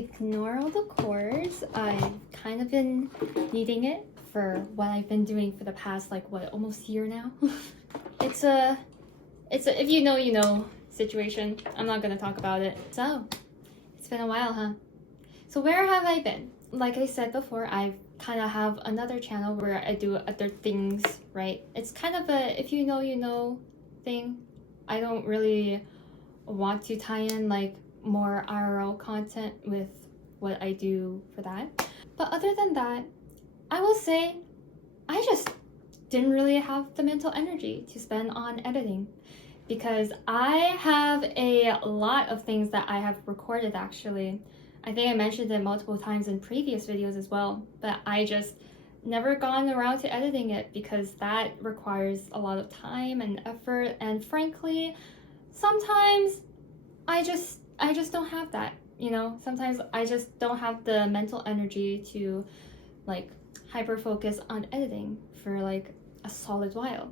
Ignore all the chords. I've kind of been needing it for what I've been doing for the past almost year now. it's a if you know you know situation. I'm not gonna talk about it. So it's been a while, huh? So where have I been? Like I said before, I kind of have another channel where I do other things, right? It's kind of a if you know you know thing. I don't really want to tie in like more IRL content with what I do for that. But other than that, I will say I just didn't really have the mental energy to spend on editing because I have a lot of things that I have recorded actually. I think I mentioned it multiple times in previous videos as well, but I just never gone around to editing it because that requires a lot of time and effort, and frankly, sometimes I just don't have that, you know? Sometimes I just don't have the mental energy to like hyper focus on editing for like a solid while.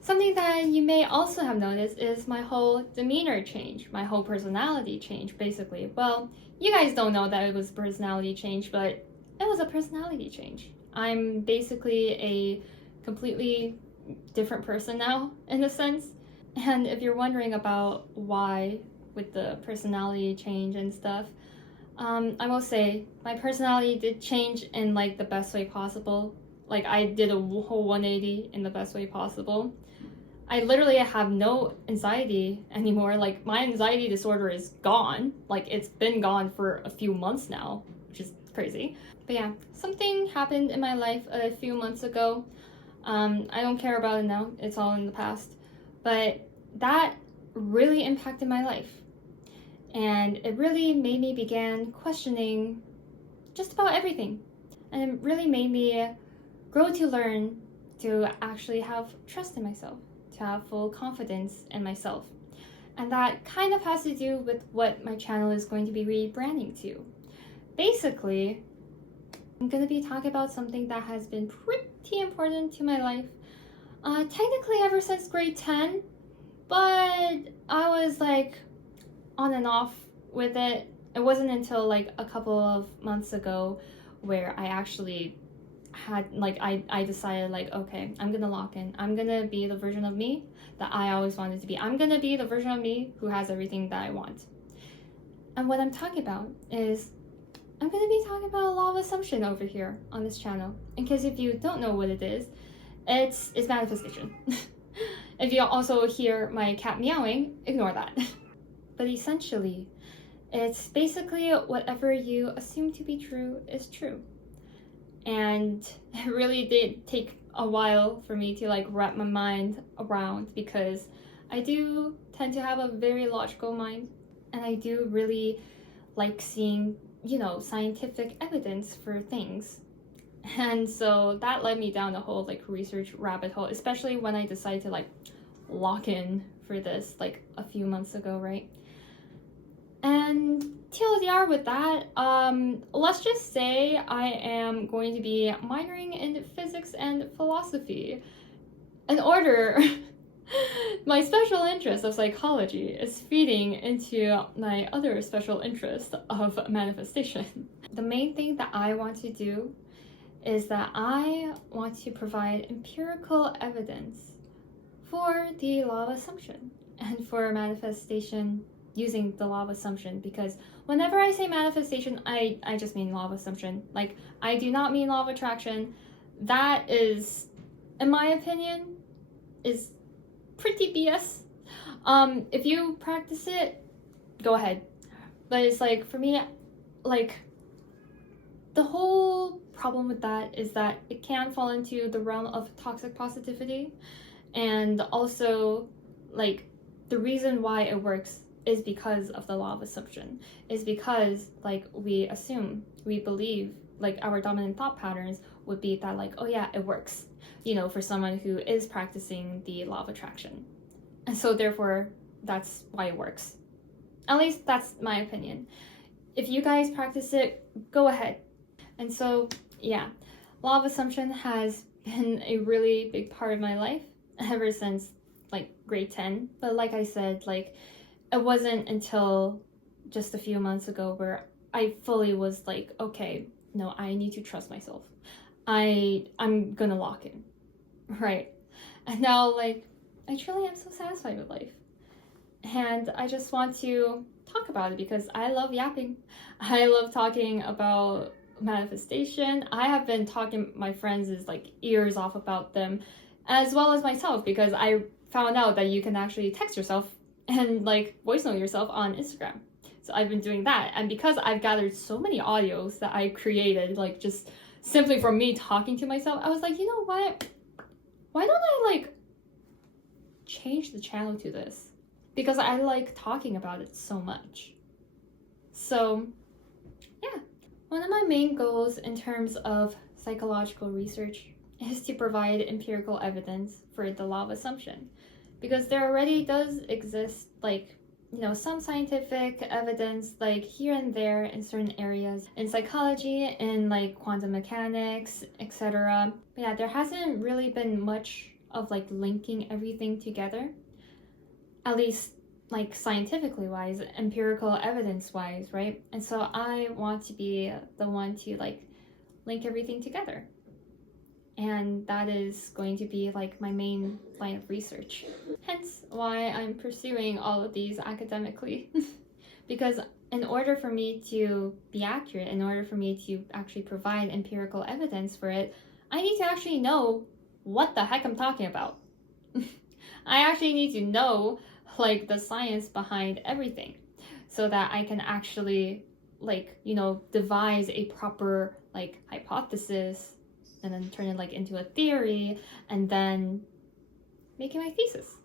Something that you may also have noticed is my whole demeanor change, my whole personality change, basically. Well, you guys don't know that it was personality change, but it was a personality change. I'm basically a completely different person now, in a sense. And if you're wondering about why with the personality change and stuff, I will say my personality did change in like the best way possible. Like I did a whole 180 in the best way possible. I literally have no anxiety anymore. Like my anxiety disorder is gone. Like it's been gone for a few months now, which is crazy. But yeah, something happened in my life a few months ago. I don't care about it now. It's all in the past. But that really impacted my life. And it really made me begin questioning just about everything. And it really made me grow to learn to actually have trust in myself, to have full confidence in myself. And that kind of has to do with what my channel is going to be rebranding to. Basically, I'm going to be talking about something that has been pretty important to my life. Technically ever since grade 10, but I was like on and off with it. It wasn't until like a couple of months ago where I actually had like I decided like, okay, I'm gonna lock in. I'm gonna be the version of me that I always wanted to be. I'm gonna be the version of me who has everything that I want. And what I'm talking about is I'm gonna be talking about a law of assumption over here on this channel. In case if you don't know what it is, it's manifestation. If you also hear my cat meowing, ignore that. But essentially, it's basically whatever you assume to be true is true. And it really did take a while for me to like wrap my mind around because I do tend to have a very logical mind, and I do really like seeing, you know, scientific evidence for things. And so that led me down the whole like research rabbit hole, especially when I decided to like lock in for this like a few months ago, right? And TLDR with that, let's just say I am going to be minoring in physics and philosophy. In order, my special interest of psychology is feeding into my other special interest of manifestation. The main thing that I want to do is that I want to provide empirical evidence for the law of assumption and for manifestation using the law of assumption, because whenever I say manifestation, I just mean law of assumption. Like, I do not mean law of attraction. That is, in my opinion, is pretty BS. If you practice it, go ahead. But it's like, for me, like, the whole problem with that is that it can fall into the realm of toxic positivity. And also, like, the reason why it works is because of the law of assumption, is because like we assume, we believe, like our dominant thought patterns would be that like, oh yeah, it works, you know, for someone who is practicing the law of attraction. And so therefore that's why it works. At least that's my opinion. If you guys practice it, go ahead. And so yeah, law of assumption has been a really big part of my life ever since like grade 10. But like I said, like it wasn't until just a few months ago where I fully was like, okay, no, I need to trust myself. I'm gonna lock in, right? And now, like, I truly am so satisfied with life. And I just want to talk about it because I love yapping. I love talking about manifestation. I have been talking my friends' like ears off about them, as well as myself, because I found out that you can actually text yourself and like voice note yourself on Instagram. So I've been doing that, and because I've gathered so many audios that I created, like just simply from me talking to myself, I was like, you know what? Why don't I like change the channel to this? Because I like talking about it so much. So yeah, one of my main goals in terms of psychological research is to provide empirical evidence for the law of assumption, because there already does exist like, you know, some scientific evidence like here and there in certain areas in psychology, in like quantum mechanics, etc. But yeah, there hasn't really been much of like linking everything together, at least like scientifically wise, empirical evidence wise, right? And so I want to be the one to like link everything together, and that is going to be like my main line of research, hence why I'm pursuing all of these academically. Because in order for me to be accurate, in order for me to actually provide empirical evidence for it, I need to actually know what the heck I'm talking about. I actually need to know like the science behind everything, so that I can actually like, you know, devise a proper like hypothesis and then turn it like into a theory and then make it my thesis.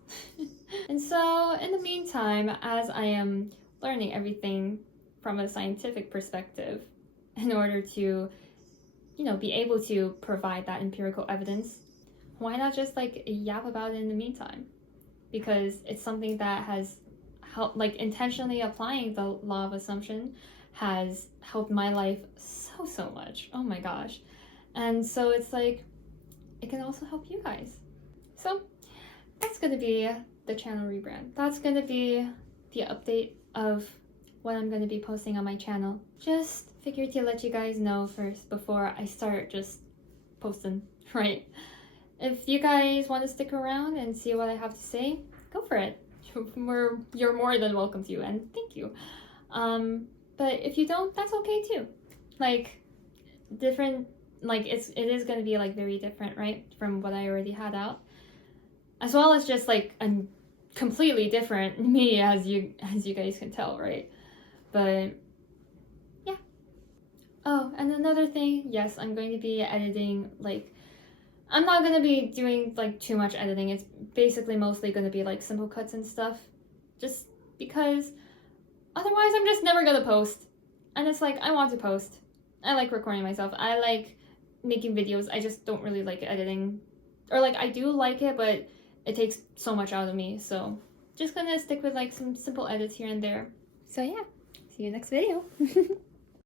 And so in the meantime, as I am learning everything from a scientific perspective, in order to, you know, be able to provide that empirical evidence, why not just like yap about it in the meantime? Because it's something that has helped, like intentionally applying the law of assumption has helped my life so much. Oh my gosh. And so it's like, it can also help you guys. So that's gonna be the channel rebrand. That's gonna be the update of what I'm gonna be posting on my channel. Just figured to let you guys know first before I start just posting, right? If you guys want to stick around and see what I have to say, go for it. You're more than welcome to, and thank you. But if you don't, that's okay too. Like, different, like it is gonna be like very different, right, from what I already had out, as well as just like a completely different me, as you guys can tell, right? But yeah. Oh, and another thing, yes, I'm going to be editing, like, I'm not going to be doing like too much editing. It's basically mostly going to be like simple cuts and stuff, just because otherwise I'm just never going to post. And it's like, I want to post. I like recording myself. I like making videos. I just don't really like editing. Or like, I do like it, but it takes so much out of me. So just gonna stick with like some simple edits here and there. So yeah, see you next video.